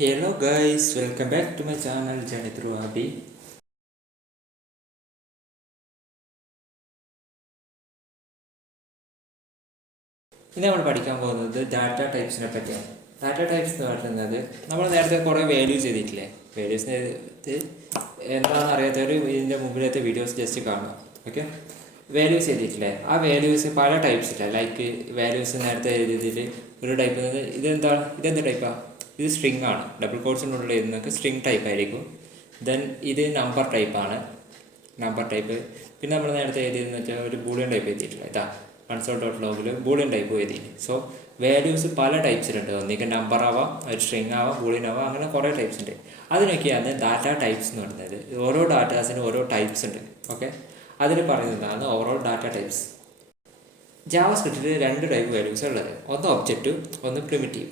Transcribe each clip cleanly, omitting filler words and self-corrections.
Hello guys, welcome back to my channel Journey Through Abi. ഇന്ന് നമ്മൾ പഠിക്കാൻ പോകുന്നത് ഡാറ്റ ടൈപ്സിനെ പറ്റിയാണ്. ഡാറ്റ ടൈപ്സ് എന്ന് പറയുന്നത് നമ്മൾ നേരത്തെ കുറേ വാല്യൂസ് ചെയ്തിട്ടില്ലേ. വാല്യൂസിന് എന്താണെന്ന് അറിയാത്തവർ ഇതിൻ്റെ മുമ്പിലത്തെ വീഡിയോസ് ജസ്റ്റ് കാണുക. ഓക്കെ, വാല്യൂസ് ചെയ്തിട്ടില്ലേ, ആ വാല്യൂസ് പല ടൈപ്സ് ഇല്ല. ലൈക്ക് വാല്യൂസ് നേരത്തെ എഴുതിയതിൽ ഒരു ടൈപ്പ് ഇതെന്ത് ടൈപ്പാണ്? ഇത് സ്ട്രിങ് ആണ്. ഡബിൾ കോട്സിനുള്ളിൽ എഴുതുന്നതൊക്കെ സ്ട്രിങ് ടൈപ്പ് ആയിരിക്കും. ദെൻ ഇത് നമ്പർ ടൈപ്പാണ്, നമ്പർ ടൈപ്പ്. പിന്നെ നമ്മൾ നേരത്തെ എഴുതിയെന്ന് വെച്ചാൽ ഒരു ബൂളിയൻ ടൈപ്പ് എഴുതിയിട്ടില്ല. ഇതാ console.logൽ ബൂളിയൻ ടൈപ്പ് എഴുതിയില്ല. സോ വാല്യൂസ് പല ടൈപ്സിലുണ്ട്. ഒന്നിക്ക് നമ്പർ ആവാം, ഒരു സ്ട്രിങ് ആവാം, ബൂളിയൻ ആവാം, അങ്ങനെ കുറേ ടൈപ്സ് ഉണ്ട്. അതിനൊക്കെയാണ് ഡാറ്റ ടൈപ്സ് എന്ന് പറയുന്നത്. ഓരോ ഡാറ്റാസിനും ഓരോ ടൈപ്സ് ഉണ്ട്. ഓക്കെ, അതിൽ പറയുന്നതാണ് ഓവറോൾ ഡാറ്റ ടൈപ്സ്. ജാവാസ്ക്രിപ്റ്റിൽ രണ്ട് ടൈപ്പ് വാല്യൂസ് ഉള്ളത്. ഒന്ന് ഒബ്ജക്റ്റ്, ഒന്ന് പ്രിമിറ്റീവ്.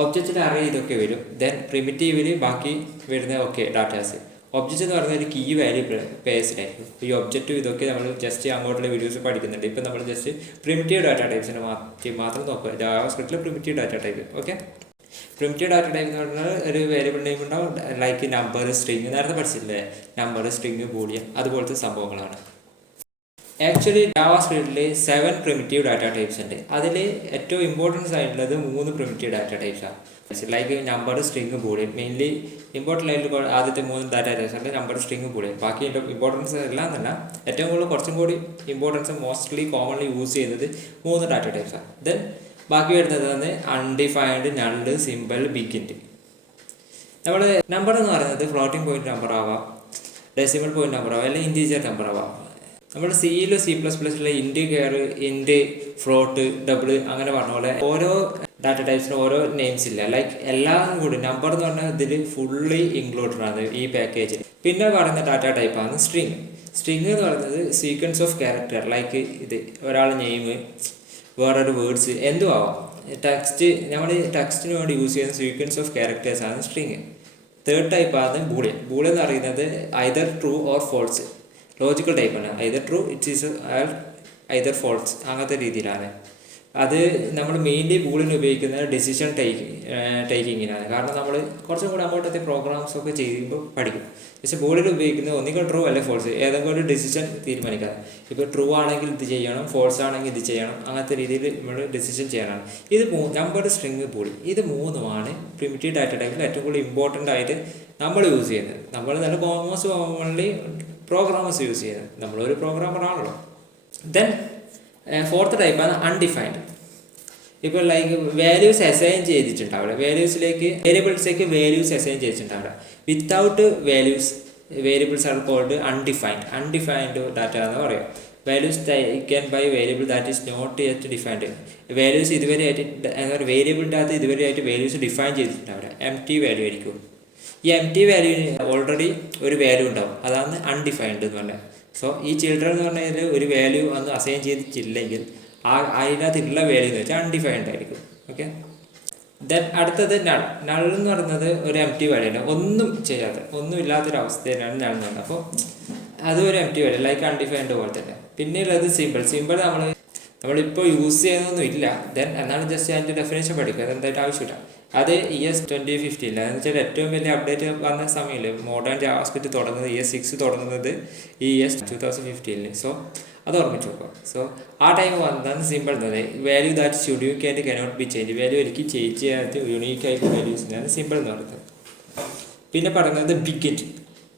ഒബ്ജക്റ്റിൽ അറേ ഇതൊക്കെ വരും. ദെൻ പ്രിമിറ്റീവിൽ ബാക്കി വരുന്ന ഡാറ്റാസ്. ഒബ്ജക്റ്റ് എന്ന് പറയുന്ന ഒരു കീ വാല്യൂ പേഴ്സ്ഡ് ആയിരിക്കും. ഈ ഒബ്ജക്റ്റും ഇതൊക്കെ നമ്മൾ ജസ്റ്റ് അങ്ങോട്ടുള്ള വീഡിയോസ് പഠിക്കുന്നുണ്ട്. ഇപ്പം നമ്മൾ ജസ്റ്റ് പ്രിമിറ്റീവ് ഡാറ്റ ടൈപ്സിനെ മാത്രം നോക്കുക. ജാവാസ്ക്രിപ്റ്റിൽ primitive data type. Okay, primitive data type എന്ന് പറഞ്ഞാൽ ഒരു വേരിയബിൾ നെയിം ഉണ്ടാവും. ലൈക്ക് നമ്പർ, സ്ട്രിങ്, നേരത്തെ പഠിച്ചില്ലേ, നമ്പർ, സ്ട്രിങ്, ബൂളിയൻ, അതുപോലത്തെ സംഭവങ്ങളാണ്. ആക്ച്വലി ജാവാസ്ക്രിപ്റ്റിൽ 7 പ്രിമിറ്റീവ് ഡാറ്റ ടൈപ്സ് ഉണ്ട്. അതിൽ ഏറ്റവും ഇമ്പോർട്ടൻസ് ആയിട്ടുള്ളത് 3 പ്രിമിറ്റീവ് ഡാറ്റ ടൈപ്സാണ്. Like number, string, boolean. Mainly important ആയിട്ട് ആദ്യത്തെ 3 ഡാറ്റ ടൈപ്സ് ഉണ്ട്, നമ്പർ, സ്ട്രിങ്, ബൂളിയൻ. ബാക്കി ഇമ്പോർട്ടൻസ് എല്ലാം തന്നെ ഏറ്റവും കൂടുതൽ കുറച്ചും കൂടി ഇമ്പോർട്ടൻസ് മോസ്റ്റ്ലി കോമൺലി യൂസ് ചെയ്യുന്നത് 3 ഡാറ്റ ടൈപ്സാണ്. ദെൻ ബാക്കി വരുന്നത് അൺഡിഫൈൻഡ്, നള്ള്, സിമ്പിൾ, ബിഗിൻഡ്. നമ്മൾ നമ്പർ എന്ന് പറയുന്നത് ഫ്ലോട്ടിംഗ് പോയിന്റ് നമ്പർ ആവാം, ഡെസിമൽ പോയിന്റ് നമ്പർ ആവാം, അല്ലെങ്കിൽ ഇൻറ്റീജർ നമ്പർ ആവാം. നമ്മൾ സിയിലോ C++ലെ ഇൻറ്റ്, കെയർ, ഇൻറ്റ്, ഫ്ലോട്ട്, ഡബിൾ അങ്ങനെ പറഞ്ഞ പോലെ ഓരോ ഡാറ്റ ടൈപ്സിന് ഓരോ നെയിംസ് ഇല്ല. ലൈക്ക് എല്ലാം കൂടി നമ്പർ എന്ന് പറഞ്ഞാൽ ഇതിൽ ഫുള്ളി ഇൻക്ലൂഡഡ് ആണ് ഈ പാക്കേജിൽ. പിന്നെ പറയുന്ന ഡാറ്റ ടൈപ്പാണ് സ്ട്രിങ്. സ്ട്രിങ് എന്ന് പറയുന്നത് സീക്വൻസ് ഓഫ് ക്യാരക്ടർ. ലൈക്ക് ഇത് ഒരാൾ നെയിം, വേറൊരു വേർഡ്സ്, എന്തും ആവാം. ടെക്സ്റ്റ്, നമ്മൾ ടെക്സ്റ്റിന് വേണ്ടി യൂസ് ചെയ്യുന്ന സീക്വൻസ് ഓഫ് ക്യാരക്ടേഴ്സ് ആണ് സ്ട്രിങ്. തേർഡ് ടൈപ്പാണ് ബൂളിയൻ. ബൂളിയൻ എന്ന് പറയുന്നത് either true or false. Logical ടൈപ്പാണ്. Either true, it is either false, അങ്ങനത്തെ രീതിയിലാണ്. അത് നമ്മൾ മെയിൻലി ബൂളിയൻ ഉപയോഗിക്കുന്നത് ഡിസിഷൻ ടേക്കിങ്ങിനാണ്. കാരണം നമ്മൾ കുറച്ചും കൂടെ അങ്ങോട്ടത്തെ പ്രോഗ്രാംസൊക്കെ ചെയ്യുമ്പോൾ പഠിക്കും. പക്ഷേ ബൂളിയൻ ഉപയോഗിക്കുന്നത് ഒന്നുകിൽ ട്രൂ അല്ലെ ഫോൾസ്, ഏതെങ്കിലും ഒരു ഡിസിഷൻ തീരുമാനിക്കാതെ. ഇപ്പോൾ ട്രൂ ആണെങ്കിൽ ഇത് ചെയ്യണം, ഫോൾസ് ആണെങ്കിൽ ഇത് ചെയ്യണം, അങ്ങനത്തെ രീതിയിൽ നമ്മൾ ഡിസിഷൻ ചെയ്യാനാണ്. ഇത് നമ്പർ, സ്ട്രിങ്, ബൂളിയൻ, ഇത് മൂന്നുമാണ് പ്രിമിറ്റീവ് ഡാറ്റ ടൈപ്പിൽ ഏറ്റവും കൂടുതൽ ഇമ്പോർട്ടൻ്റ് ആയിട്ട് നമ്മൾ യൂസ് ചെയ്യുന്നത്. നമ്മൾ നല്ല കോമൺലി പ്രോഗ്രാമേഴ്സ് യൂസ് ചെയ്യുന്നത്. നമ്മളൊരു പ്രോഗ്രാമറാണല്ലോ. ദെൻ ഫോർത്ത് ടൈപ്പാണ് അൺഡിഫൈൻഡ്. ഇപ്പോൾ ലൈക്ക് വാല്യൂസ് അസൈൻ ചെയ്തിട്ടുണ്ടാവില്ല. വേരിയബിൾസിലേക്ക് വാല്യൂസ് അസൈൻ ചെയ്തിട്ടുണ്ടാവില്ല. Without values variables are called undefined. Undefined data എന്ന് പറയാം. Values taken by variable that is not yet defined. Values ഇതുവരെയായിട്ട് വേരിയബിളിൻ്റെ അകത്ത് ഇതുവരെയായിട്ട് വാല്യൂസ് ഡിഫൈൻ ചെയ്തിട്ടുണ്ടാവില്ല. എംപ്റ്റി വാല്യൂ ആയിരിക്കും. ഈ എംപ്റ്റി വാല്യൂവിന് ഓൾറെഡി ഒരു വാല്യൂ ഉണ്ടാവും, അതാണ് അൺഡിഫൈൻഡ് എന്ന് പറഞ്ഞാൽ. സോ ഈ ചിൽഡ്രൻ എന്ന് പറഞ്ഞാൽ ഒരു വാല്യൂ അന്ന് അസൈൻ ചെയ്തിട്ടില്ലെങ്കിൽ അതിനകത്തുള്ള വാല്യൂ എന്ന് വെച്ചാൽ അൺഡിഫൈൻഡ് ആയിരിക്കും. ഓക്കെ, ദെൻ അടുത്തത് നൾ. നൾ എന്ന് പറയുന്നത് ഒരു എംപ്റ്റി വാല്യൂ ആണ്. ഒന്നും ചെയ്യാതെ, ഒന്നും ഇല്ലാത്തൊരവസ്ഥയിലാണ് നൾ എന്ന് പറയുന്നത്. അപ്പോൾ അതൊരു എംപ്റ്റി വാല്യൂ, ലൈക്ക് അൺഡിഫൈൻഡ് പോലെ തന്നെ. പിന്നെയുള്ളത് സിമ്പിൾ. സിമ്പിൾ നമ്മളിപ്പോൾ യൂസ് ചെയ്യുന്നൊന്നും ഇല്ല. ദെൻ എന്നാലും ജസ്റ്റ് അതിൻ്റെ ഡെഫിനേഷൻ പഠിക്കുക, അതെന്തായിട്ട് ആവശ്യമില്ല. അത് ES 2015, അതെന്ന് വെച്ചാൽ ഏറ്റവും വലിയ അപ്ഡേറ്റ് വന്ന സമയമില്ല. മോഡേൺ ജാവാസ്ക്രിപ്റ്റ് തുടങ്ങുന്നത് ES 6 തുടങ്ങുന്നത് ES 2015. സോ അത് ഓർമ്മിച്ച് നോക്കുക. സോ ആ ടൈം വന്നതാണ് സിമ്പിൾ എന്നത്. വാല്യൂ ദാറ്റ് യുണീക്ക് ആയിട്ട് കനോട്ട് ബി ചേഞ്ച്. വാല്യൂ ഒരിക്കലും ചേഞ്ച് ചെയ്യാത്ത യുണീക്ക് ആയിട്ട് വാല്യൂസിനാണ് സിമ്പിൾ എന്ന് പറയുന്നത്. പിന്നെ പറയുന്നത് ബിഗിൻഡ്.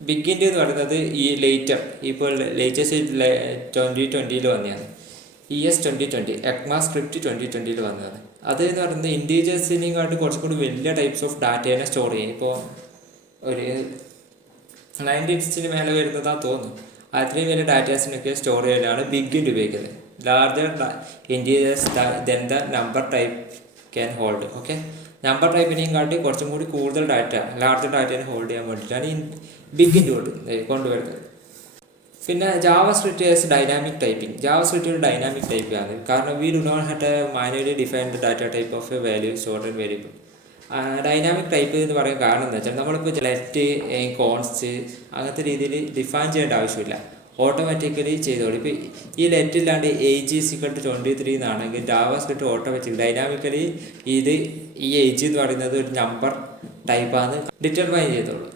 ബിഗിൻഡ് എന്ന് പറയുന്നത് ഈ ലേറ്റർ, ഇപ്പോൾ ലേറ്റസ്റ്റ് 2020 വന്നതാണ്. ES 2020, ECMAScript 2020 വന്നതാണ്. അത് എന്ന് പറയുന്നത് ഇൻറ്റീജേഴ്സിനെക്കാട്ട് കുറച്ചും കൂടി വലിയ ടൈപ്സ് ഓഫ് ഡാറ്റേനെ സ്റ്റോർ ചെയ്യും. ഇപ്പോൾ ഒരു 90 മേലെ വരുന്നതാണെന്ന് തോന്നുന്നു. അത്രയും വലിയ ഡാറ്റാസിനൊക്കെ സ്റ്റോർ ചെയ്യലാണ് ബിഗിൻഡ് ഉപയോഗിക്കുന്നത്. Larger integers then the number type can hold. Okay, number ടൈപ്പിനെയും കാട്ടി കുറച്ചും കൂടി കൂടുതൽ ഡാറ്റ, ലാർജർ ഡാറ്റേനെ ഹോൾഡ് ചെയ്യാൻ വേണ്ടിയിട്ടാണ് ഈ ബിഗിൻഡ് കൊണ്ടുവരുന്നത്. പിന്നെ JavaScript as dynamic typing. JavaScript ഒരു ഡൈനാമിക് ടൈപ്പ് ആണ്. കാരണം we do not have manually defined data type of a value stored in variable. Dynamic type എന്ന് പറയാൻ കാരണം എന്ന് വെച്ചാൽ നമ്മളിപ്പോൾ ലെറ്റ്, കോൺസ്റ്റ് അങ്ങനത്തെ രീതിയിൽ ഡിഫൈൻ ചെയ്യേണ്ട ആവശ്യമില്ല. ഓട്ടോമാറ്റിക്കലി ചെയ്തോളൂ. ഇപ്പോൾ ഈ ലെറ്റ് ഇല്ലാണ്ട് ഏജ് = 23 എന്നാണെങ്കിൽ ജാവാസ്ക്രിപ്റ്റ് ഓട്ടോമാറ്റിക് ഡൈനാമിക്കലി ഈ ഏജ് എന്ന് പറയുന്നത് ഒരു നമ്പർ ടൈപ്പാന്ന് ഡിറ്റർമൈൻ ചെയ്തോളൂ.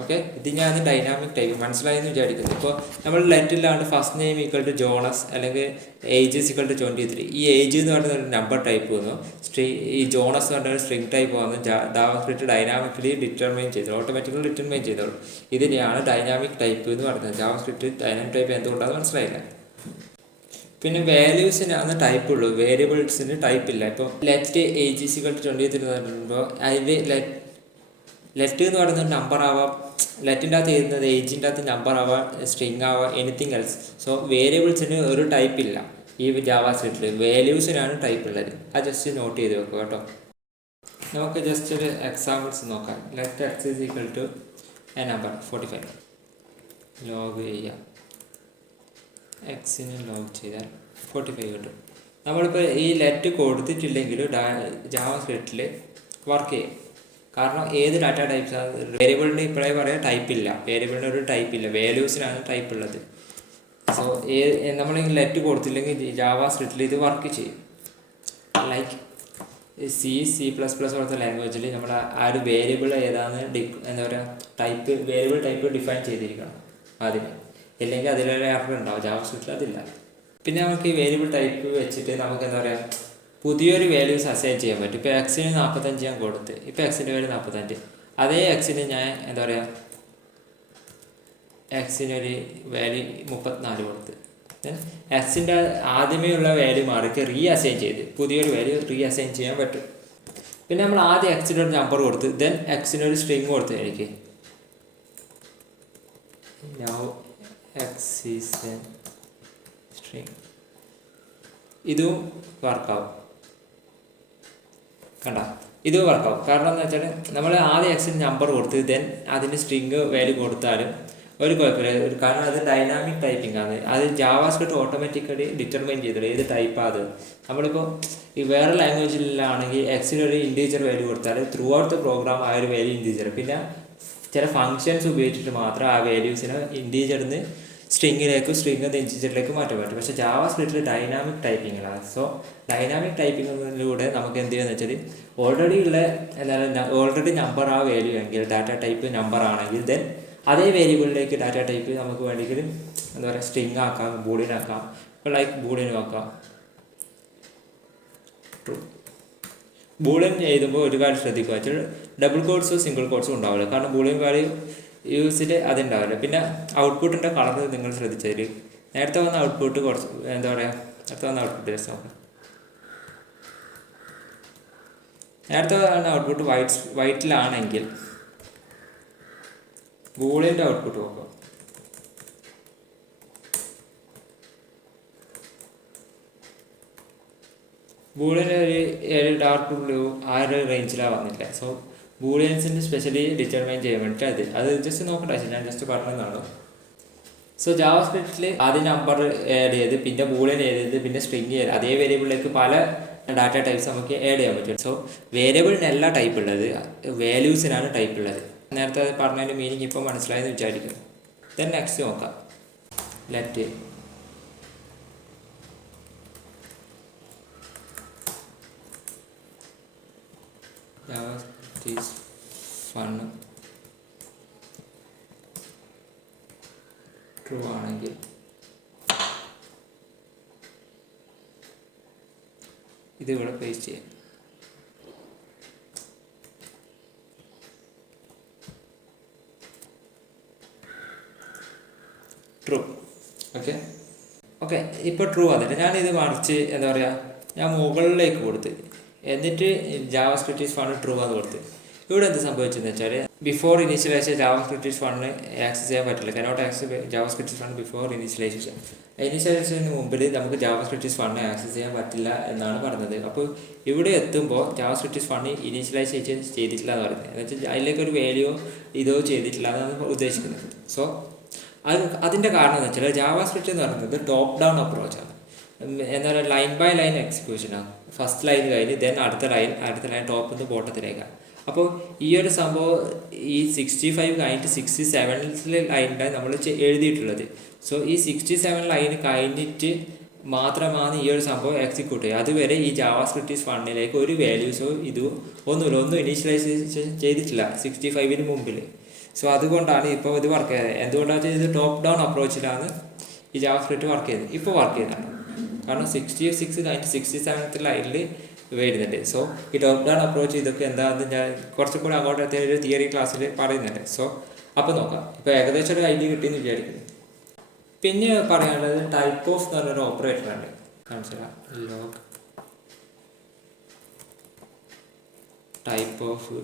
ഓക്കെ, ഇത് ഞാൻ ഡൈനാമിക് ടൈപ്പ് മനസ്സിലായെന്ന് വിചാരിക്കുന്നത്. ഇപ്പോൾ നമ്മൾ ലെറ്റിലാണ് first name equal to Jonas അല്ലെങ്കിൽ ഏജ് ഈസ് ഈക്വൽ ടു 23. ഈ ഏജ് എന്ന് പറയുന്ന ഒരു നമ്പർ ടൈപ്പ് വന്നു. ഈ ജോണസ് എന്ന് പറഞ്ഞ സ്ട്രിങ് ടൈപ്പ് വന്നു. ജാവാസ്ക്രിപ്റ്റ് ഡൈനാമിക്കലി ഡിറ്റർമൈൻ ചെയ്തോളൂ, ഓട്ടോമാറ്റിക്കലി ഡിറ്റർമൈൻ ചെയ്തോളൂ. ഇതിനെയാണ് ഡൈനാമിക് ടൈപ്പ് എന്ന് പറയുന്നത്. ജാവാസ്ക്രിപ്റ്റ് ഡൈനാമിക് ടൈപ്പ് എന്തുകൊണ്ടാണെന്ന് മനസ്സിലായില്ല. പിന്നെ വാല്യൂസിനാണ് ടൈപ്പ് ഉള്ളൂ, വേരിയബിൾസിന് ടൈപ്പ് ഇല്ല. ഇപ്പോൾ let age is equal to 23 എന്ന് പറയുമ്പോൾ അതിൽ ലെറ്റ് എന്ന് പറയുന്നത് നമ്പർ ആവാം, ലെറ്റിൻ്റെ അകത്ത് എഴുതുന്നത് ഏജിൻ്റെ അകത്ത് നമ്പർ ആവാം, സ്ട്രിങ് ആവാം, എനിത്തിങ് എൽസ്. സോ വേരിയബിൾസിന് ഒരു ടൈപ്പ് ഇല്ല ഈ ജാവാസ്ക്രിപ്റ്റിൽ. വാല്യൂസിനാണ് ടൈപ്പ് ഉള്ളത്. അത് ജസ്റ്റ് നോട്ട് ചെയ്ത് വെക്കുക കേട്ടോ. നമുക്ക് ജസ്റ്റ് ഒരു എക്സാമ്പിൾസ് നോക്കാം. Let x is equal to a number 45. Log ചെയ്യാം. എക്സിന് ലോഗ് ചെയ്താൽ 45 കിട്ടും. നമ്മളിപ്പോൾ ഈ ലെറ്റ് കൊടുത്തിട്ടില്ലെങ്കിലും ജാവാസ്ക്രിപ്റ്റിൽ വർക്ക് ചെയ്യും. കാരണം ഏത് ഡാറ്റ ടൈപ്പ്സാണ്, വേരിയബിളിന് ഇപ്പോഴേ പറയാം ടൈപ്പില്ല, വേരിയബിളിന് ഒരു ടൈപ്പില്ല, വാല്യൂസിനാണ് ടൈപ്പ് ഉള്ളത്. സോ നമ്മൾ ലെറ്റ് കൊടുത്തില്ലെങ്കിൽ ജാവാസ്ക്രിപ്റ്റിൽ ഇത് വർക്ക് ചെയ്യും. ലൈക്ക് C++ പോലത്തെ ലാംഗ്വേജിൽ നമ്മൾ ആ ഒരു വേരിയബിൾ ഏതാണ് എന്താ പറയുക ടൈപ്പ്, വേരിയബിൾ ടൈപ്പ് ഡിഫൈൻ ചെയ്തിരിക്കണം ആദ്യമേ, ഇല്ലെങ്കിൽ അതിലൊരു എറർ ഉണ്ടാവും. ജാവാസ്ക്രിപ്റ്റിൽ അതില്ല. പിന്നെ നമുക്ക് ഈ വേരിയബിൾ ടൈപ്പ് വെച്ചിട്ട് നമുക്ക് എന്താ പറയുക പുതിയൊരു വാല്യൂസ് അസൈൻ ചെയ്യാൻ പറ്റും. ഇപ്പോൾ എക്സിന് 45 ഞാൻ കൊടുത്ത്, ഇപ്പോൾ എക്സിൻ്റെ വാല്യൂ 45. അതേ എക്സിന് ഞാൻ എന്താ പറയുക എക്സിനൊരു വാല്യൂ 34 കൊടുത്ത്, എക്സിൻ്റെ ആദ്യമേ ഉള്ള വാല്യൂ മാറിക്ക് അസൈൻ ചെയ്ത് പുതിയൊരു വാല്യൂ അസൈൻ ചെയ്യാൻ പറ്റും. പിന്നെ നമ്മൾ ആദ്യം എക്സിനൊരു നമ്പർ കൊടുത്ത് ദെൻ എക്സിനൊരു സ്ട്രിങ് കൊടുത്ത് എനിക്ക് now X is A string, ഇതും വർക്കാവും. കണ്ട, ഇത് വർക്കാവും. കാരണം എന്താ വെച്ചാൽ നമ്മൾ ആദ്യം എക്സിന് നമ്പർ കൊടുത്ത് ദെൻ അതിന് സ്ട്രിങ് വാല്യൂ കൊടുത്താലും ഒരു കുഴപ്പമില്ല. കാരണം അത് ഡൈനാമിക് ടൈപ്പിംഗ് ആണ്. അത് ജാവാസ്ക്രിപ്റ്റ് ഓട്ടോമാറ്റിക്കലി ഡിറ്റർമൈൻ ചെയ്തോളൂ ഏത് ടൈപ്പാണ് അത്. നമ്മളിപ്പോൾ ഈ വേറെ ലാംഗ്വേജിലാണെങ്കിൽ എക്സിനൊരു ഇൻറ്റീജർ വാല്യൂ കൊടുത്താൽ ത്രൂ ഔട്ട് ദ പ്രോഗ്രാം ആ ഒരു വാല്യൂ ഇൻറ്റീജർ. പിന്നെ ചില ഫങ്ഷൻസ് ഉപയോഗിച്ചിട്ട് മാത്രം ആ വാല്യൂസിനെ ഇൻറ്റീജറിന് സ്ട്രിങ്ങിലേക്ക്, സ്ട്രിങ് ഇൻറ്റീജറിലേക്ക് മാറ്റാൻ പറ്റും. പക്ഷേ ജാവാസ്ക്രിപ്റ്റിൽ ഡൈനാമിക് ടൈപ്പിങ്ങിലാണ്. സോ ഡൈനാമിക് ടൈപ്പിങ്ങിലൂടെ നമുക്ക് എന്ത് ചെയ്യുന്നത് വെച്ചാൽ ഓൾറെഡി നമ്പർ ആ വാല്യൂ എങ്കിൽ ഡാറ്റ ടൈപ്പ് നമ്പർ ആണെങ്കിൽ ദെൻ അതേ വേരിയബിളിലേക്ക് ഡാറ്റ ടൈപ്പ് നമുക്ക് വേണമെങ്കിൽ എന്താ പറയുക സ്ട്രിങ് ആക്കാം, ബൂളിയൻ ആക്കാം. ഇപ്പോൾ ലൈക്ക് ബൂളിയൻ ആക്കാം. ബൂളിയൻ എഴുതുമ്പോൾ ഒരു കാര്യം ശ്രദ്ധിക്കുക വെച്ചാൽ ഡബിൾ കോഡ്സും സിംഗിൾ കോഡ്സും ഉണ്ടാവില്ല. കാരണം ബൂളിയൻ വാല്യൂ യൂസിൽ അതുണ്ടാവില്ല. പിന്നെ ഔട്ട്പുട്ടിൻ്റെ കളർ നിങ്ങൾ ശ്രദ്ധിച്ചാൽ നേരത്തെ വന്ന ഔട്ട്പുട്ട് കുറച്ച് എന്താ പറയുക, നേരത്തെ വന്ന ഔട്ട്പുട്ട് ജസ്റ്റ് നോക്കാം. നേരത്തെ വന്ന ഔട്ട്പുട്ട് വൈറ്റിലാണെങ്കിൽ ബൂളിയൻ്റെ ഔട്ട്പുട്ട് നോക്കാം. ബൂളിയൻ ഒരു ഡാർക്ക് ബ്ലൂ ആ ഒരു റേഞ്ചിലാണ് വന്നില്ല. സോ ബൂളിയൻസിന് സ്പെഷ്യലി ഡിറ്റർമൈൻ ചെയ്യാൻ വേണ്ടിയിട്ട് അത് ജസ്റ്റ് നോക്കണ്ട, ഞാൻ ജസ്റ്റ് പറഞ്ഞതാണ്. സോ ജാവാസ്ക്രിപ്റ്റിൽ ആദ്യം നമ്പർ ആഡ് ചെയ്ത് പിന്നെ ബൂളിയൻ ചെയ്ത് പിന്നെ സ്ട്രിങ് ചെയ്ത് അതേ വേരിയബിളിലേക്ക് പല ഡാറ്റ ടൈപ്സ് നമുക്ക് ആഡ് ചെയ്യാൻ പറ്റും. സോ വേരിയബിളിനല്ല ടൈപ്പ് ഉള്ളത്, വാല്യൂസിനാണ് ടൈപ്പ് ഉള്ളത്. നേരത്തെ പറഞ്ഞതിൻ്റെ മീനിങ് ഇപ്പോൾ മനസ്സിലായെന്ന് വിചാരിക്കുന്നു. ദെൻ നെക്സ്റ്റ് നോക്കാം. ലെറ്റ് is fun true ആണെങ്കിൽ ഇത് ഇവിടെ പേസ്റ്റ് ചെയ്യാം. ട്രൂ. ഓക്കെ ഇപ്പോൾ ട്രൂ വന്നിട്ട് ഞാനിത് മറിച്ച് എന്താ പറയുക ഞാൻ മുകളിലേക്ക് കൊടുത്ത് എന്നിട്ട് ജാവാസ്ക്രിപ്റ്റ് ഈസ് ഫൺ ട്രൂ എന്ന് കൊടുത്ത് ഇവിടെ എന്ത് സംഭവിച്ചെന്ന് വെച്ചാൽ before initialization JavaScript is fun access ചെയ്യാൻ പറ്റില്ല. Cannot access JavaScript is fun before initialization. ഇനീഷ്യലൈസേഷന് മുമ്പിൽ നമുക്ക് ജാവാസ്ക്രിപ്റ്റ് ഈസ് ഫണ്ണ് ആക്സസ് ചെയ്യാൻ പറ്റില്ല എന്നാണ് പറഞ്ഞത്. അപ്പോൾ ഇവിടെ എത്തുമ്പോൾ ജാവാസ്ക്രിപ്റ്റ് ഈസ് ഫണ്ണ് ഇനീഷ്യലൈസേഷൻ ചെയ്തിട്ടില്ല എന്ന് പറയുന്നത്. എന്ന് വെച്ചാൽ അതിലേക്കൊരു വാല്യൂ ഇതോ ചെയ്തിട്ടില്ല എന്നാണ് ഉദ്ദേശിക്കുന്നത്. സോ അതിൻ്റെ കാരണം എന്ന് വെച്ചാൽ ജാവാസ്ക്രിപ്റ്റ് എന്ന് പറയുന്നത് ടോപ്പ് ഡൗൺ അപ്രോച്ചാണ്. എന്താ പറയുക ലൈൻ ബൈ ലൈൻ എക്സിക്യൂഷനാണ്. ഫസ്റ്റ് ലൈൻ കഴിഞ്ഞ് ദെൻ അടുത്ത ലൈൻ ടോപ്പിൽ നിന്ന് ബോട്ടത്തിലേക്കാണ്. അപ്പോൾ ഈ ഒരു സംഭവം ഈ 65 കഴിഞ്ഞിട്ട് 67 ലൈനിലാണ് നമ്മൾ എഴുതിയിട്ടുള്ളത്. സോ ഈ 67 ലൈൻ കഴിഞ്ഞിട്ട് മാത്രമാണ് ഈ ഒരു സംഭവം എക്സിക്യൂട്ട് ചെയ്യുക. അതുവരെ ഈ ജാവാസ്ക്രിപ്റ്റ് ഈസ് ഫണ്ടിലേക്ക് ഒരു വാല്യൂസോ ഒന്നും ഇനീഷ്യലൈസ് ചെയ്തിട്ടില്ല 65 മുമ്പിൽ. സോ അതുകൊണ്ടാണ് ഇപ്പോൾ ഇത് വർക്ക് ചെയ്തത്. എന്തുകൊണ്ടാണ് ഇത് ടോപ്പ് ഡൗൺ അപ്രോച്ചിലാണ് ഈ ജാവാസ്ക്രിപ്റ്റ് വർക്ക് ചെയ്തത്. ഇപ്പോൾ വർക്ക് ചെയ്യുന്നതാണ്. കാരണം 66 കഴിഞ്ഞിട്ട് 67th ലൈനിൽ വരുന്നുണ്ട്. സോ ഈ ടോപ്പ് ഡൗൺ അപ്രോച്ച് ഇതൊക്കെ എന്താണെന്ന് ഞാൻ കുറച്ചും കൂടി അങ്ങോട്ടത്തെ ഒരു തിയറി ക്ലാസ്സിൽ പറയുന്നുണ്ട്. സോ അപ്പോൾ നോക്കാം. ഇപ്പോൾ ഏകദേശം ഒരു ഐഡിയ കിട്ടിയെന്ന് വിചാരിക്കുന്നു. പിന്നെ പറയാനുള്ളത് ടൈപ്പ് ഓഫ് എന്ന് പറഞ്ഞൊരു ഓപ്പറേറ്ററാണ്. കാണിച്ചാൽ ലോഗ് ടൈപ്പ് ഓഫ്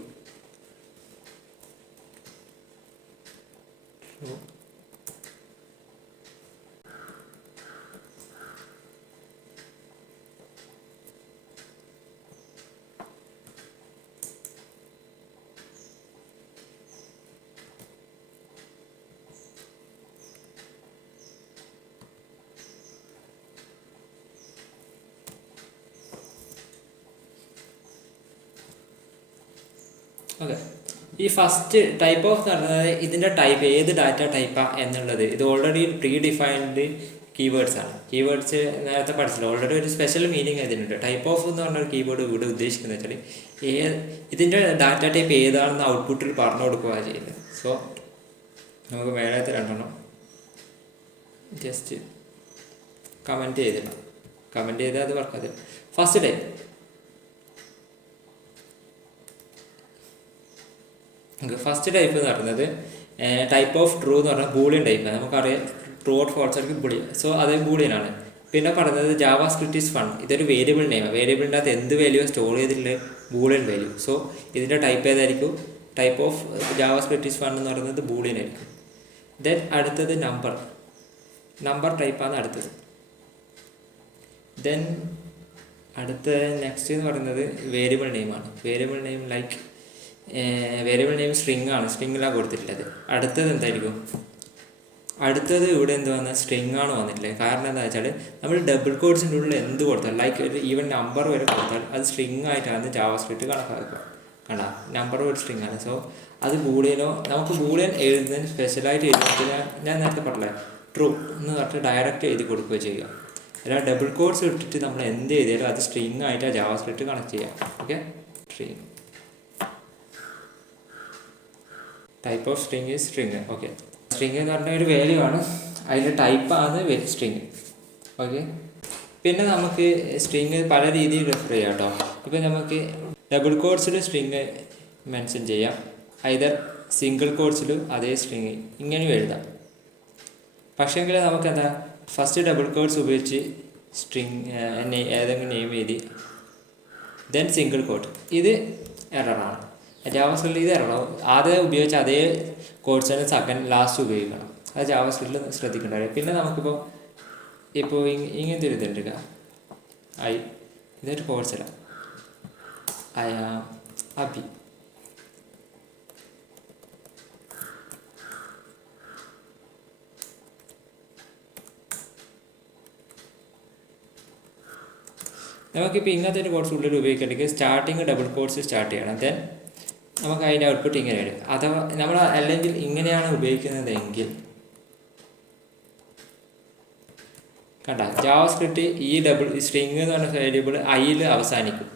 ഓക്കെ. ഈ ഫസ്റ്റ് ടൈപ്പ് ഓഫ് എന്ന് പറയുന്നത് ഇതിൻ്റെ ടൈപ്പ് ഏത് ഡാറ്റ ടൈപ്പാണ് എന്നുള്ളത് ഇത് ഓൾറെഡി പ്രീ ഡിഫൈൻഡ് കീവേഡ്സ് ആണ്. കീവേഡ്സ് നേരത്തെ പഠിച്ചില്ല. ഓൾറെഡി ഒരു സ്പെഷ്യൽ മീനിങ് ഇതിനുണ്ട്. ടൈപ്പ് ഓഫ് എന്ന് പറഞ്ഞൊരു കീവേഡ് ഇവിടെ ഉദ്ദേശിക്കുന്നത് വെച്ചാൽ ഇതിൻ്റെ ഡാറ്റ ടൈപ്പ് ഏതാണെന്ന് ഔട്ട്പുട്ടിൽ പറഞ്ഞു കൊടുക്കുക ചെയ്യുന്നത്. സോ നമുക്ക് മേലത്തെ രണ്ടെണ്ണം ജസ്റ്റ് കമൻറ്റ് ചെയ്തിടണം. കമൻറ്റ് ചെയ്താൽ അത് വർക്കാതെ. ഫസ്റ്റ് ടൈപ്പ് ഫസ്റ്റ് ടൈപ്പ് എന്ന് പറയുന്നത് ടൈപ്പ് ഓഫ് ട്രൂ എന്ന് പറഞ്ഞാൽ ബൂളിയൻ ടൈപ്പാണ്. നമുക്കറിയാം ട്രൂ ഓർ ഫോൾസ് ആയിരിക്കും ബൂളിയൻ. സോ അത് ബൂളിയനാണ്. പിന്നെ പറയുന്നത് ജാവാസ്ക്രിപ്റ്റ് ഈസ് ഫണ്ട്. ഇതൊരു വേരിയബിൾ നെയിമാണ്. വേരിയബിളിൻ്റെ അകത്ത് എന്ത് വാല്യൂ സ്റ്റോർ ചെയ്തിട്ടുള്ള ബൂളിയൻ വാല്യൂ. സോ ഇതിൻ്റെ ടൈപ്പ് ഏതായിരിക്കും? Type of JavaScript is fund എന്ന് പറയുന്നത് ബൂളിയൻ ആയിരിക്കും. ദെൻ അടുത്തത് നമ്പർ ടൈപ്പാണ് അടുത്തത്. ദെൻ അടുത്ത നെക്സ്റ്റ് എന്ന് പറയുന്നത് വേരിയബിൾ നെയിമാണ്. Variable name like variable name string ആണ്. സ്ട്രിങ്ങിലാണ് കൊടുത്തിട്ടുള്ളത്. അടുത്തത് എന്തായിരിക്കും? അടുത്തത് ഇവിടെ എന്ത് വന്നാൽ സ്ട്രിങ് ആണ് വന്നിട്ടില്ലേ. കാരണം എന്താ വെച്ചാൽ നമ്മൾ ഡബിൾ കോഡ്സിൻ്റെ ഉള്ളിൽ എന്ത് കൊടുത്താൽ ലൈക്ക് ഒരു ഈവൻ നമ്പർ വരെ കൊടുത്താൽ അത് സ്ട്രിങ് ആയിട്ടാണ് ജാവാസ്ക്രിപ്റ്റ് കണക്കാക്കുക. കണ്ട നമ്പർ ഒരു സ്ട്രിങ് ആണ്. സോ അത് ബൂളിയനോ നമുക്ക് ബൂളിയൻ എഴുതുന്നതിന് സ്പെഷ്യലായിട്ട് എഴുതിയിട്ട് ഞാൻ നേരത്തെ പറഞ്ഞില്ലേ ട്രൂ എന്ന് പറഞ്ഞിട്ട് ഡയറക്റ്റ് എഴുതി കൊടുക്കുകയോ ചെയ്യുക. അല്ല ഡബിൾ കോഡ്സ് ഇട്ടിട്ട് നമ്മൾ എന്ത് ചെയ്താലും അത് സ്ട്രിങ് ആയിട്ടാണ് ജാവാസ്ക്രിപ്റ്റ് കണക്ട് ചെയ്യാം. Okay. String type of string is string. Okay. String എന്ന് പറഞ്ഞ ഒരു വാല്യൂ ആണ്. അതിൻ്റെ ടൈപ്പാണ് സ്ട്രിങ്. ഓക്കെ. പിന്നെ നമുക്ക് സ്ട്രിങ് പല രീതിയിൽ റെഫർ ചെയ്യാം കേട്ടോ. ഇപ്പം നമുക്ക് ഡബിൾ കോഡ്സിൽ സ്ട്രിങ് മെൻഷൻ ചെയ്യാം. ഐദർ സിംഗിൾ കോഡ്സിലും അതേ സ്ട്രിങ് ഇങ്ങനെയും എഴുതാം. പക്ഷേങ്കിൽ നമുക്ക് എന്താ ഫസ്റ്റ് ഡബിൾ കോഡ്സ് ഉപയോഗിച്ച് സ്ട്രിങ് ഏതെങ്കിലും നെയിം എഴുതി ദെൻ സിംഗിൾ കോഡ്. ഇത് എററാണ്. ജാവാസ്ക്രിപ്റ്റിൽ ഇത് എററാവും. ആദ്യം ഉപയോഗിച്ച അതേ കോഡ്സിന് സെക്കൻഡ് ലാസ്റ്റ് ഉപയോഗിക്കണം. അത് ജാവാസ്ക്രിപ്റ്റിൽ ശ്രദ്ധിക്കേണ്ടത്. പിന്നെ നമുക്കിപ്പോൾ ഇങ്ങനത്തെ ഒരു ഇതുണ്ട്. ഇതൊരു കോഡ്സല്ല അബി. നമുക്കിപ്പോൾ ഇങ്ങനത്തെ ഒരു കോഡ്സ് ഉള്ളിൽ ഉപയോഗിക്കണമെങ്കിൽ സ്റ്റാർട്ടിങ് ഡബിൾ കോഡ്സ് സ്റ്റാർട്ട് ചെയ്യണം. ദെൻ നമുക്ക് അതിൻ്റെ ഔട്ട്പുട്ട് ഇങ്ങനെ വരും. അഥവാ നമ്മൾ അല്ലെങ്കിൽ ഇങ്ങനെയാണ് ഉപയോഗിക്കുന്നതെങ്കിൽ കണ്ട ജാവാസ്ക്രിപ്റ്റ് ഈ സ്ട്രിങ് എന്ന് പറഞ്ഞ വേരിയബിൾ ഐയിൽ അവസാനിക്കും.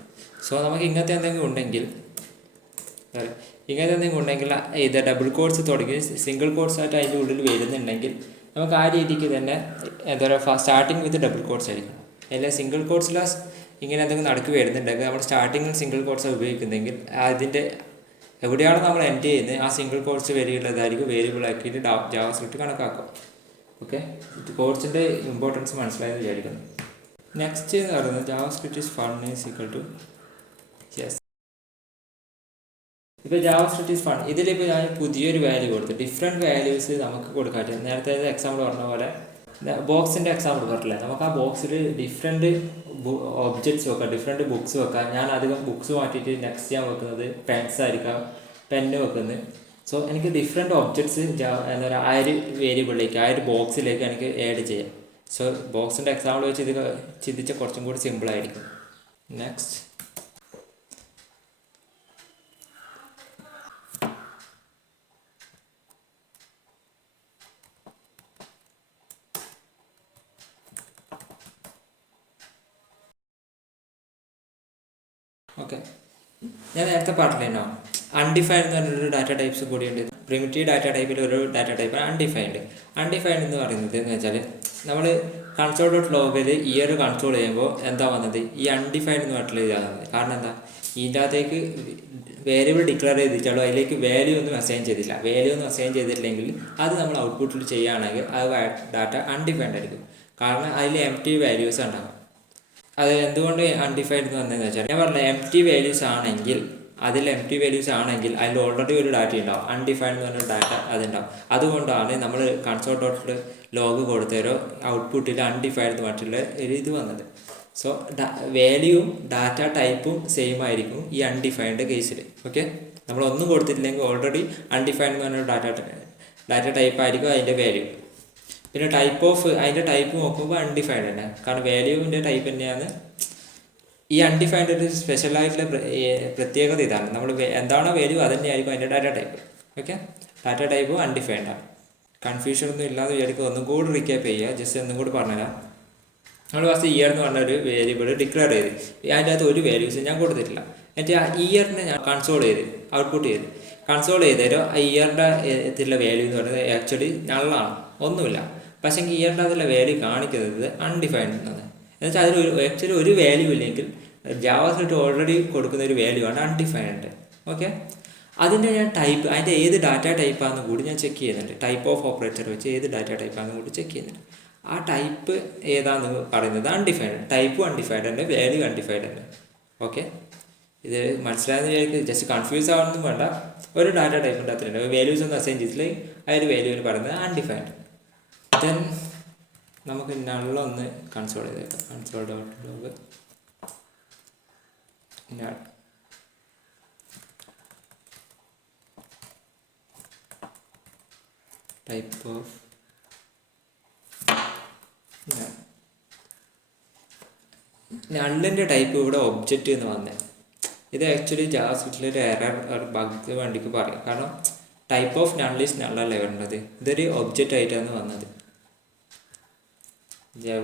സോ നമുക്ക് ഇങ്ങനത്തെ എന്തെങ്കിലും ഉണ്ടെങ്കിൽ ഇത് ഡബിൾ കോഡ്സ് തുടങ്ങി സിംഗിൾ കോഡ്സ് ആയിട്ട് അതിൻ്റെ ഉള്ളിൽ വരുന്നുണ്ടെങ്കിൽ നമുക്ക് ആ രീതിക്ക് തന്നെ എന്താ പറയുക സ്റ്റാർട്ടിങ് വിത്ത് ഡബിൾ കോഡ്സ് ആയിരിക്കും. അല്ലെങ്കിൽ സിംഗിൾ കോഡ്സിൽ ഇങ്ങനെ എന്തെങ്കിലും നടക്ക് വരുന്നുണ്ടെങ്കിൽ നമ്മൾ സ്റ്റാർട്ടിങ്ങിൽ സിംഗിൾ കോഡ്സ് ഉപയോഗിക്കുന്നെങ്കിൽ അതിൻ്റെ എവിടെയാണ് നമ്മൾ എൻഡ് ചെയ്യുന്നത് ആ സിംഗിൾ കോഡ്സ് വരെയുള്ളതായിരിക്കും വേരിയബിൾ ആക്കിയിട്ട് ജാവാസ്ക്രിപ്റ്റ് കണക്കാക്കുക. ഓക്കെ. കോഡ്സിൻ്റെ ഇമ്പോർട്ടൻസ് മനസ്സിലായെന്ന് വിചാരിക്കുന്നു. നെക്സ്റ്റ് എന്ന് പറയുന്നത് JavaScript is fun is equal to yes. ഇപ്പോൾ ജാവാസ്ക്രിപ്റ്റ് ഈസ് ഫൺ ഇതിലിപ്പോൾ ഞാൻ പുതിയൊരു വാല്യൂ കൊടുത്തു. ഡിഫറെൻറ്റ് വാല്യൂസ് നമുക്ക് കൊടുക്കാതെ നേരത്തെ എക്സാമ്പിൾ പറഞ്ഞ പോലെ ബോക്സിൻ്റെ എക്സാമ്പിൾ പറഞ്ഞില്ലേ. നമുക്ക് ആ ബോക്സിൽ ഡിഫറെൻറ്റ് ഒബ്ജക്ട്സ് വെക്കാം, ഡിഫറെൻറ്റ് ബുക്സ് വെക്കാം. ഞാൻ അധികം ബുക്സ് മാറ്റിയിട്ട് നെക്സ്റ്റ് ഞാൻ വെക്കുന്നത് പെൻസ് ആയിരിക്കാം, പെന്ന് വെക്കുന്നത്. സോ എനിക്ക് ഡിഫറെൻറ്റ് ഒബ്ജക്ട്സ് എന്താ പറയുക ആ ഒരു വേരിയബിളിലേക്ക് ആ ഒരു ബോക്സിലേക്ക് എനിക്ക് ആഡ് ചെയ്യാം. സോ ബോക്സിൻ്റെ എക്സാമ്പിൾ വെച്ച് ഇത് ചിന്തിച്ചാൽ കുറച്ചും കൂടി സിമ്പിളായിരിക്കും. നെക്സ്റ്റ് ഓക്കെ, ഞാൻ നേരത്തെ പറഞ്ഞില്ലേനോ അൺഡിഫൈൻഡ് എന്ന് പറഞ്ഞൊരു ഡാറ്റ ടൈപ്സ് കൂടിയുണ്ട്. പ്രിമിറ്റീവ് ഡാറ്റ ടൈപ്പിൽ ഒരു ഡാറ്റ ടൈപ്പ് അൺഡിഫൈൻഡ്. അൺഡിഫൈൻഡ് എന്ന് പറയുന്നത് എന്ന് വെച്ചാൽ നമ്മൾ കൺസോൾ ഡോട്ട് ലോഗിൽ ഇയർ കൺസോൾ ചെയ്യുമ്പോൾ എന്താ വന്നത്, ഈ അൺഡിഫൈൻഡ് എന്ന് പറഞ്ഞിട്ടുള്ള ഇതാണ് വന്നത്. കാരണം എന്താ, ഇതിൻ്റെ അകത്തേക്ക് വേരിയബിൾ ഡിക്ലെയർ ചെയ്തിട്ടുള്ളൂ, അതിലേക്ക് വാല്യൂ ഒന്നും അസൈൻ ചെയ്തില്ല. വാല്യൂ ഒന്നും അസൈൻ ചെയ്തിട്ടില്ലെങ്കിൽ അത് നമ്മൾ ഔട്ട്പുട്ടിൽ ചെയ്യുകയാണെങ്കിൽ അത് ഡാറ്റ അൺഡിഫൈൻഡ് ആയിരിക്കും. കാരണം അതിൽ എം ടി വാല്യൂസ് ഉണ്ടാകും. അത് എന്തുകൊണ്ട് അൺഡിഫൈൻഡ് എന്ന് വന്നതെന്ന് വെച്ചാൽ, ഞാൻ പറഞ്ഞ എം ടി വാല്യൂസ് ആണെങ്കിൽ അതിൽ ഓൾറെഡി ഒരു ഡാറ്റ ഉണ്ടാവും. അൺഡിഫൈൻഡ് എന്ന് പറഞ്ഞ ഡാറ്റ അതുണ്ടാവും. അതുകൊണ്ടാണ് നമ്മൾ കൺസോൾ ഡോട്ട് ലോഗ് കൊടുത്തരോ ഔട്ട്പുട്ടിൽ അൺഡിഫൈൻഡ് എന്ന് പറഞ്ഞിട്ടുള്ള ഒരു ഇത് വന്നത്. സോ വാല്യൂവും ഡാറ്റ ടൈപ്പും സെയിം ആയിരിക്കും ഈ അൺഡിഫൈൻഡ് കേസിൽ. ഓക്കെ, നമ്മളൊന്നും കൊടുത്തിട്ടില്ലെങ്കിൽ ഓൾറെഡി അൺഡിഫൈൻഡ് എന്ന് പറഞ്ഞ ഡാറ്റ ടൈപ്പ് ആയിരിക്കും അതിൻ്റെ വാല്യൂ. പിന്നെ അതിൻ്റെ ടൈപ്പ് നോക്കുമ്പോൾ അൺഡിഫൈൻഡ് തന്നെ, കാരണം വാല്യൂവിൻ്റെ ടൈപ്പ് തന്നെയാണ്. ഈ അൺഡിഫൈൻഡ് ഒരു സ്പെഷ്യലായിട്ടുള്ള പ്രത്യേകത ഇതാണ്, നമ്മൾ എന്താണോ വാല്യൂ അത് തന്നെയായിരിക്കും അതിൻ്റെ ഡാറ്റ ടൈപ്പ്. ഓക്കെ, ഡാറ്റ ടൈപ്പും അൺഡിഫൈൻഡാണ്. കൺഫ്യൂഷൻ ഒന്നും ഇല്ലാതെ വിചാരിക്കും. ഒന്നും കൂടി റീക്യാപ്പ് ചെയ്യുക, ജസ്റ്റ് ഒന്നും കൂടി പറഞ്ഞുതരാം. നമ്മൾ ഫസ്റ്റ് ഇയർ എന്ന് പറഞ്ഞ ഒരു വേരിയബിൾ ഡിക്ലെയർ ചെയ്ത് അതിൻ്റെ അകത്ത് ഒരു വാല്യൂസ് ഞാൻ കൊടുത്തിട്ടില്ല. എന്നിട്ട് ആ ഇയറിനെ ഞാൻ ഔട്ട്പുട്ട് ചെയ്തേരോ ആ ഇയറിൻ്റെ എത്തിയുള്ള വാല്യൂ എന്ന് പറയുന്നത് ആക്ച്വലി നള്ളാണ്, ഒന്നുമില്ല. പക്ഷേ ഇയറിൻ്റെ അതിലുള്ള വാല്യൂ കാണിക്കുന്നത് അൺഡിഫൈൻഡ് എന്നാണ്. എന്നുവെച്ചാൽ അതിൽ ആക്ച്വലി ഒരു വാല്യൂ ഇല്ലെങ്കിൽ ജാവാസ്ക്രിപ്റ്റ് ഓൾറെഡി കൊടുക്കുന്ന ഒരു വാല്യൂ ആണ് അൺഡിഫൈൻഡ്. ഓക്കെ, അതിൻ്റെ ഞാൻ അതിൻ്റെ ഏത് ഡാറ്റ ടൈപ്പാണെന്ന് കൂടി ഞാൻ ചെക്ക് ചെയ്യുന്നുണ്ട്. ടൈപ്പ് ഓഫ് ഓപ്പറേറ്റർ വെച്ച് ഏത് ഡാറ്റ ടൈപ്പാണെന്ന് കൂടി ചെക്ക് ചെയ്യുന്നുണ്ട്. ആ ടൈപ്പ് ഏതാണെന്ന് പറയുന്നത് അൺഡിഫൈൻഡ്. ടൈപ്പും അൺഡിഫൈൻഡ് തന്നെ, വാല്യൂ അൺഡിഫൈൻഡ് തന്നെ. ഓക്കെ, ഇത് മനസ്സിലായെന്ന് വിചാരിക്കും. ജസ്റ്റ് കൺഫ്യൂസ് ആവണമെന്നും വേണ്ട. ഒരു ഡാറ്റ ടൈപ്പ് ഉണ്ടാകുന്നുണ്ട്, വാല്യൂസ് ഒന്നും അസൈൻ ചെയ്തിട്ടില്ല, അതിൽ വാല്യൂവിന് പറയുന്നത് അൺഡിഫൈൻഡ്. ദെൻ നമുക്ക് നള്ളൊന്ന് കൺസോൾ ചെയ്തേക്കാം. Console dot log null. Type of നള്ളിൻ്റെ ടൈപ്പ് ഇവിടെ ഒബ്ജക്റ്റ് എന്ന് വന്നത്. ഇത് ആക്ച്വലി ജാവാസ്ക്രിപ്റ്റിലൊരു എറർ ബഗ് വേണ്ടിക്ക് പറയാം. കാരണം ടൈപ്പ് ഓഫ് നൾ ഈസ് നള്ളല്ല വരുന്നത്, ഇതൊരു ഒബ്ജക്റ്റ് ആയിട്ടാണ് വന്നത്.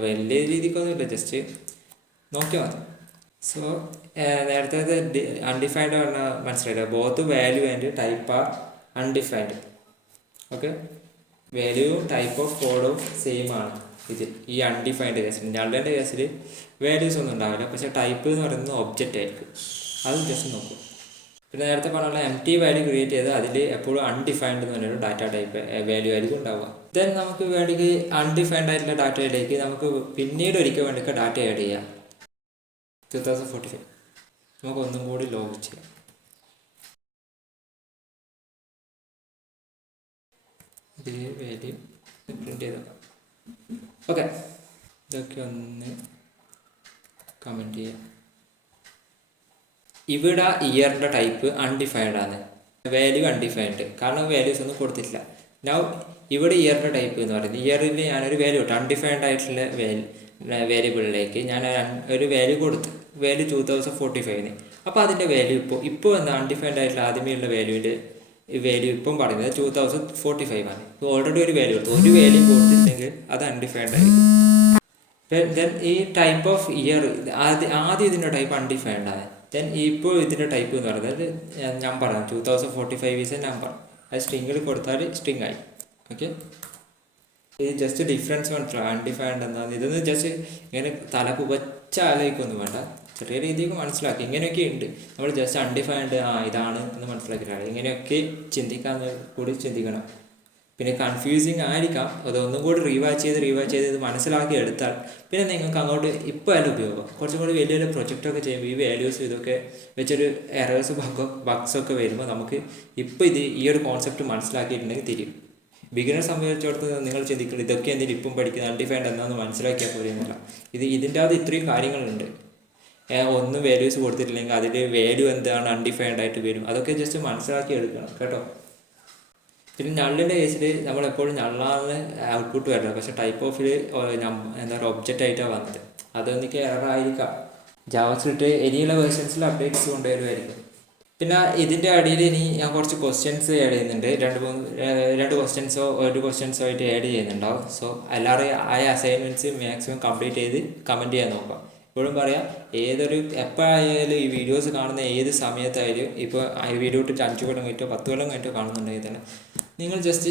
വലിയ രീതിക്കൊന്നുമില്ല, ജസ്റ്റ് നോക്കിയാൽ മതി. സോ നേരത്തെ അൺഡിഫൈൻഡ് പറഞ്ഞാൽ മനസ്സിലായില്ല. Both value and type are undefined. Okay, വാല്യൂവും ടൈപ്പ് ഓഫ് കോഡും സെയിം ആണ് ഇതിൽ, ഈ അൺഡിഫൈൻഡ് കേസിൽ. നള്ളിൻ്റെ കേസിൽ വാല്യൂസ് ഒന്നും ഉണ്ടാവില്ല, പക്ഷേ ടൈപ്പ് എന്ന് പറയുന്നത് ഒബ്ജക്റ്റ് ആയിരിക്കും. അത് ജസ്റ്റ് നോക്കും. പിന്നെ നേരത്തെ പറഞ്ഞുള്ള എം ടി വാല്യൂ ക്രിയേറ്റ് ചെയ്ത് അതിൽ എപ്പോഴും അൺഡിഫൈൻഡ് എന്ന് പറഞ്ഞൊരു ഡാറ്റ ടൈപ്പ് വാല്യൂ ആയിരിക്കും ഉണ്ടാവുക. ദെൻ നമുക്ക് വേണമെങ്കിൽ അൺഡിഫൈൻഡ് ആയിട്ടുള്ള ഡാറ്റയിലേക്ക് നമുക്ക് പിന്നീട് ഒരിക്കൽ വേണ്ടിയിട്ട് ഡാറ്റ ആഡ് ചെയ്യാം. 2045 നമുക്ക് ഒന്നും കൂടി ലോഗ് ചെയ്യാം. ഇതേ വാല്യൂ പ്രിന്റ് ചെയ്ത് നോക്കാം. ഓക്കെ, ഇതൊക്കെ ഒന്ന് കമൻറ്റ് ചെയ്യാം. ഇവിടെ ഇയറിൻ്റെ ടൈപ്പ് അൺഡിഫൈൻഡ് ആണ്, വാല്യൂ അൺഡിഫൈൻഡ്, കാരണം വാല്യൂസ് ഒന്നും കൊടുത്തിട്ടില്ല. നൗ ഇവിടെ ഇയറിൻ്റെ ടൈപ്പ് എന്ന് പറയുന്നത്, ഇയറിൽ ഞാനൊരു വാല്യൂ ഇട്ടു, അൺഡിഫൈൻഡ് ആയിട്ടുള്ള വേരിയബിളിലേക്ക് ഞാൻ ഒരു വാല്യൂ കൊടുത്തു, വാല്യൂ 2045. അപ്പോൾ അതിൻ്റെ വാല്യൂ ഇപ്പോൾ എന്താ അൺഡിഫൈൻഡ് ആയിട്ടുള്ള ആദ്യമേയുള്ള വാല്യൂവിൻ്റെ വാല്യൂ ഇപ്പം പറയുന്നത് 2045 ആണ്. ഇപ്പോൾ ഓൾറെഡി ഒരു വാല്യൂ കൊടുത്തു, ഒരു വാല്യൂ കൊടുത്തിട്ടുണ്ടെങ്കിൽ അത് അൺഡിഫൈൻഡ് ആയിരിക്കും. ദെൻ ഈ ടൈപ്പ് ഓഫ് ഇയർ ആദ്യം ഇതിൻ്റെ ടൈപ്പ് അൺഡിഫൈൻഡ് ആണ്. ദെൻ ഇപ്പോൾ ഇതിൻ്റെ ടൈപ്പ് എന്ന് പറയുന്നത് നമ്പറാണ്, 2045 ഈസ് എ നമ്പർ. അത് സ്ട്രിങ്ങിൽ കൊടുത്താൽ സ്ട്രിങ് ആയി. ഓക്കെ, ഇത് ജസ്റ്റ് ഡിഫറൻസ് മനസ്സിലാവും അൺഡിഫൈൻഡ് എന്നാണ്. ഇതൊന്ന് ജസ്റ്റ് ഇങ്ങനെ തല പുകച്ച ആലോചിക്കൊന്നും വേണ്ട, ചെറിയ രീതിക്ക് മനസ്സിലാക്കി. ഇങ്ങനെയൊക്കെ ഉണ്ട്, നമ്മൾ ജസ്റ്റ് അൺഡിഫൈൻഡ് ഇതാണ് എന്ന് മനസ്സിലാക്കിയിട്ടാണ്. ഇങ്ങനെയൊക്കെ ചിന്തിക്കാന്ന് കൂടി ചിന്തിക്കണം. പിന്നെ കൺഫ്യൂസിങ് ആയിരിക്കാം, അതൊന്നും കൂടി റീവാച്ച് ചെയ്ത് ഇത് മനസ്സിലാക്കി എടുത്താൽ പിന്നെ നിങ്ങൾക്ക് അങ്ങോട്ട് ഇപ്പോൾ അതിൻ്റെ ഉപയോഗം. കുറച്ചും കൂടി വലിയൊരു പ്രൊജക്റ്റൊക്കെ ചെയ്യുമ്പോൾ ഈ വാല്യൂസ് ഇതൊക്കെ വെച്ചൊരു എറേഴ്സ് ബഗ്സൊക്കെ വരുമ്പോൾ നമുക്ക് ഇപ്പോൾ ഈ ഒരു കോൺസെപ്റ്റ് മനസ്സിലാക്കിയിട്ടുണ്ടെങ്കിൽ തിരിയും. ബിഗിനർ സംബന്ധിച്ചിടത്തോളം നിങ്ങൾ ചിന്തിക്കുന്നത് ഇതൊക്കെ എന്തെങ്കിലും ഇപ്പം പഠിക്കുന്നത് അൺഡിഫൈൻഡ് എന്താണെന്ന് മനസ്സിലാക്കിയാൽ പോലെയെന്നല്ല. ഇതിൻ്റെ അകത്ത് ഇത്രയും കാര്യങ്ങളുണ്ട്. ഒന്നും വാല്യൂസ് കൊടുത്തിട്ടില്ലെങ്കിൽ അതിൽ വാല്യൂ എന്താണ് അൺഡിഫൈൻഡ് ആയിട്ട് വരും, അതൊക്കെ ജസ്റ്റ് മനസ്സിലാക്കി എടുക്കണം കേട്ടോ. പിന്നെ നള്ളിൻ്റെ കേസിൽ നമ്മളെപ്പോഴും നള്ളാണ് ഔട്ട്പുട്ട് വരുന്നത്, പക്ഷേ ടൈപ്പ് ഓഫിൽ എന്താ പറയുക ഒബ്ജക്റ്റ് ആയിട്ടാണ് വന്നത്. അതൊന്നിക്ക് എററായിരിക്കാം. ജാവാസ്ക്രിപ്റ്റ് ഇനിയുള്ള വേർഷൻസിൽ അപ്ഡേറ്റ്സ് കൊണ്ടുവരുമായിരിക്കും. പിന്നെ ഇതിൻ്റെ അടിയിൽ ഇനി ഞാൻ കുറച്ച് ക്വസ്റ്റ്യൻസ് ആഡ് ചെയ്യുന്നുണ്ട്. രണ്ട് ക്വസ്റ്റ്യൻസോ ഒരു ക്വസ്റ്റ്യൻസോ ആയിട്ട് ആഡ് ചെയ്യുന്നുണ്ടാവും. സോ എല്ലാവരും ആ അസൈൻമെൻറ്റ്സ് മാക്സിമം കംപ്ലീറ്റ് ചെയ്ത് കമൻറ്റ് ചെയ്യാൻ നോക്കാം. ഇപ്പോഴും പറയാം, എപ്പോഴായാലും ഈ വീഡിയോസ് കാണുന്ന ഏത് സമയത്തായാലും, ഇപ്പോൾ ഈ വീഡിയോ ഇട്ടിട്ട് 5 കൊല്ലം കഴിഞ്ഞിട്ടോ 10 കൊല്ലം കഴിഞ്ഞിട്ടോ കാണുന്നുണ്ടെങ്കിൽ തന്നെ നിങ്ങൾ ജസ്റ്റ്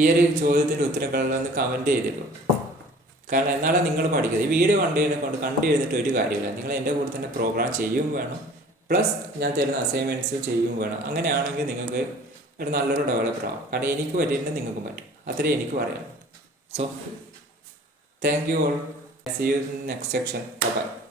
ഈ ഒരു ചോദ്യത്തിൻ്റെ ഉത്തരങ്ങളിലൊന്ന് കമൻറ്റ് ചെയ്തിട്ടു. കാരണം എന്നാലും നിങ്ങൾ പഠിക്കുന്നത്. ഈ വീഡിയോ കണ്ടു എഴുതിയിട്ട് ഒരു കാര്യമില്ല. നിങ്ങൾ എൻ്റെ കൂടെ തന്നെ പ്രോഗ്രാം ചെയ്യും വേണം, പ്ലസ് ഞാൻ തരുന്ന അസൈൻമെൻറ്റ്സ് ചെയ്യും വേണം. അങ്ങനെയാണെങ്കിൽ നിങ്ങൾക്ക് ഒരു നല്ലൊരു ഡെവലപ്പർ ആവും. കാരണം എനിക്ക് പറ്റിയിട്ട് നിങ്ങൾക്കും പറ്റും. അത്രയും എനിക്ക് പറയാം. So thank you all. See you in the next section. Bye bye.